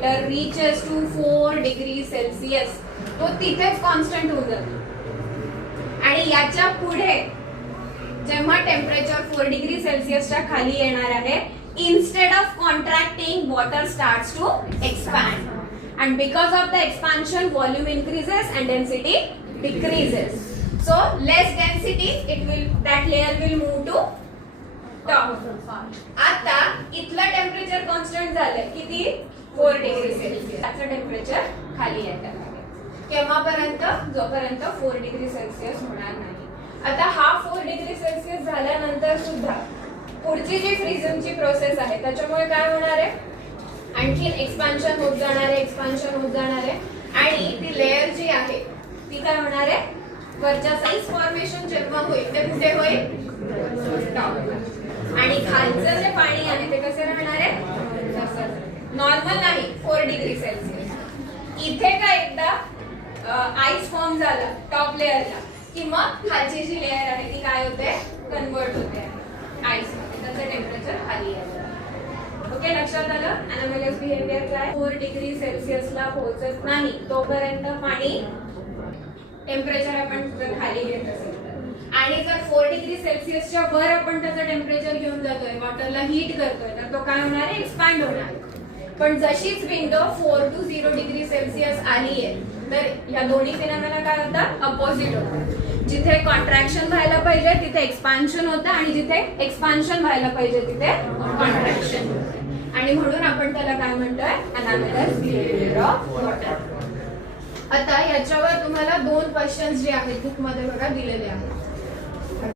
thermometer reaches to 4 degrees Celsius, तो तिथेच constant होऊन जातो. आणि याच्या पुढे जेव्हा टेम्परेचर 4 डिग्री सेल्सिअसच्या खाली येणार आहे, instead of contracting, water starts to expand, and because of the expansion, volume increases and density decreases. So less density, that layer will move to top. आता इथलं टेम्परेचर कॉन्स्टंट झालंय किती, 4 डिग्री सेल्सिअस. त्याचं temperature खाली येतं आहे केव्हापर्यंत, जोपर्यंत 4 डिग्री सेल्सिअस होणार नाही. आता हा 4 डिग्री सेल्सिअस झाल्यानंतर सुद्धा पुढची जी फ्रीजिंगची प्रोसेस आहे त्याच्यामुळे काय होणार आहे, आणखी एक्सपान्शन होत जाणार आहे, एक्सपान्शन होत जाणार आहे. आणि ती लेयर जी आहे ती काय होणार आहे, वरच्या साईज फॉर्मेशन जेव्हा होईल ते कुठे होईल, आणि खालचं जे पाणी आहे ते कसे राहणार आहे, नॉर्मल नाही, 4 डिग्री सेल्सिअस. इथे का एकदा आईस फॉर्म झाला टॉप लेअरला, किंवा खालची जी लेअर आहे ती काय होते, कन्वर्ट होते आईस मध्ये, त्याचं टेम्परेचर खाली येतं. ओके, लक्षात आलं. अनोमॅलियस बिहेवियर काय, 4 डिग्री सेल्सिअसला पोहोचत नाही तोपर्यंत पाणी टेम्परेचर आपण जर खाली घेत असेल तर, आणि जर 4 डिग्री सेल्सिअसच्या वर आपण त्याचं टेम्परेचर घेऊन जातोय, वॉटरला हीट करतोय, तर तो काय होणार आहे, एक्सपांड होणार. पण जशीच विंडो 4 to 0 डिग्री सेल्सिअस आली आहे, तर या दोन्ही फिनॉमेना काय होतात, अपोजिट होतात. जिथे कॉन्ट्रॅक्शन व्हायला पाहिजे तिथे एक्सपान्शन होतं, आणि जिथे एक्सपान्शन व्हायला पाहिजे तिथे कॉन्ट्रॅक्शन होतं. आणि म्हणून आपण त्याला काय म्हणतोय, अनोमॅलियस बिहेवियर ऑफ वॉटर. आता याच्यावर तुम्हाला 2 क्वेश्चन्स जे आहेत बुक मध्ये बघा दिलेले आहेत.